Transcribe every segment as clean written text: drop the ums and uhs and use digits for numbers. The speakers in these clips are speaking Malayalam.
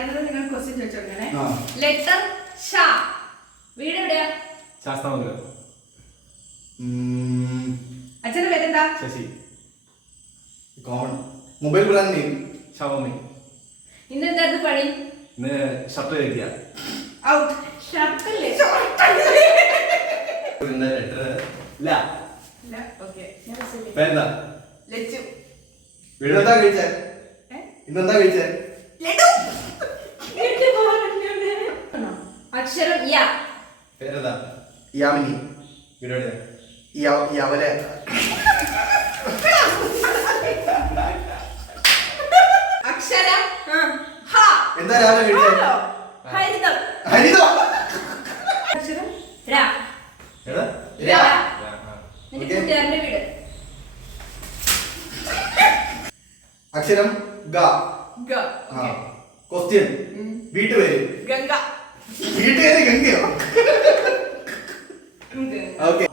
പറയുന്നത് നിങ്ങൾ ക്വസ്റ്റ്യൻ ചോദിച്ചോളേ. ആ. ലെറ്റർ ഷ. വീട് എവിടെയാ? ശാസ്താമംഗലം. അച്ഛന്റെ പേരെന്താ? Sasi. Common. Mobile brand name Xiaomi. ഇന്ന് എന്തായിരുന്നു പണി? ഇന്ന് ഷർട്ട് കഴിക്കുക. ഔട്ട്. ഷർട്ടല്ലേ? ഇല്ല. ഇല്ല. ഓക്കേ. പേരെന്താ? ലച്ചു. ഇന്നെന്താ കഴിച്ചേ? ഇന്നെന്താ കഴിച്ചേ? ലഡു. അക്ഷരം യ. പേരെന്താ? യാമിനി. വീട് എവിടെയാ? യവലെ. അക്ഷരം ഹ. എന്താ രാവിലെ കഴിച്ചേ? ഹരിതം. ഹരിതോ? അക്ഷരം ര. ഏതാ? ര. ആ. നിന്റെ കൂട്ടുകാരന്റെ വീട്. അക്ഷരം ഗ. ഗ. ആ. ക്വസ്റ്റ്യൻ. വീട്ടുപേര്. ഗംഗ. വീട്ടുപേര് ഗംഗയോ? ഓക്കെ.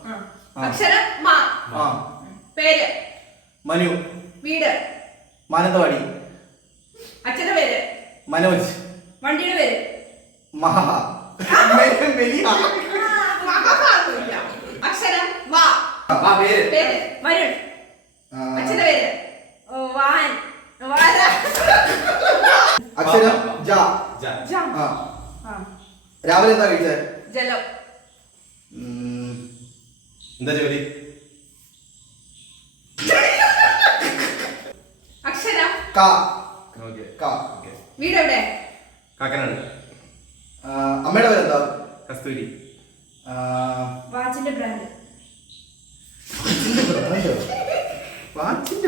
അക്ഷരം മ. ആ. പേര്. മനു. വീട്. മാനന്തവാടി. അച്ഛന്റെ പേര്. മനോജ്. വണ്ടിയുടെ പേര്. മഹ. മെലിഹ. അക്ഷരം വ. ആ പേര്. പേര് വരുൺ. അച്ഛന്റെ പേര് വാൻ. വാര. അക്ഷരം ജ. ജം. ആ. രാവിലെ എന്താ കഴിച്ചേ? ജലം. എന്താ ജോലി? അക്ഷരം ക. ഓക്കെ. ക. ഓക്കെ. വീട് എവിടെ? കാക്കനാട്. അമ്മയുടെ പേരെന്താ? കസ്തൂരി. വാച്ചിന്റെ ബ്രാൻഡ്. വാച്ചിന്റെ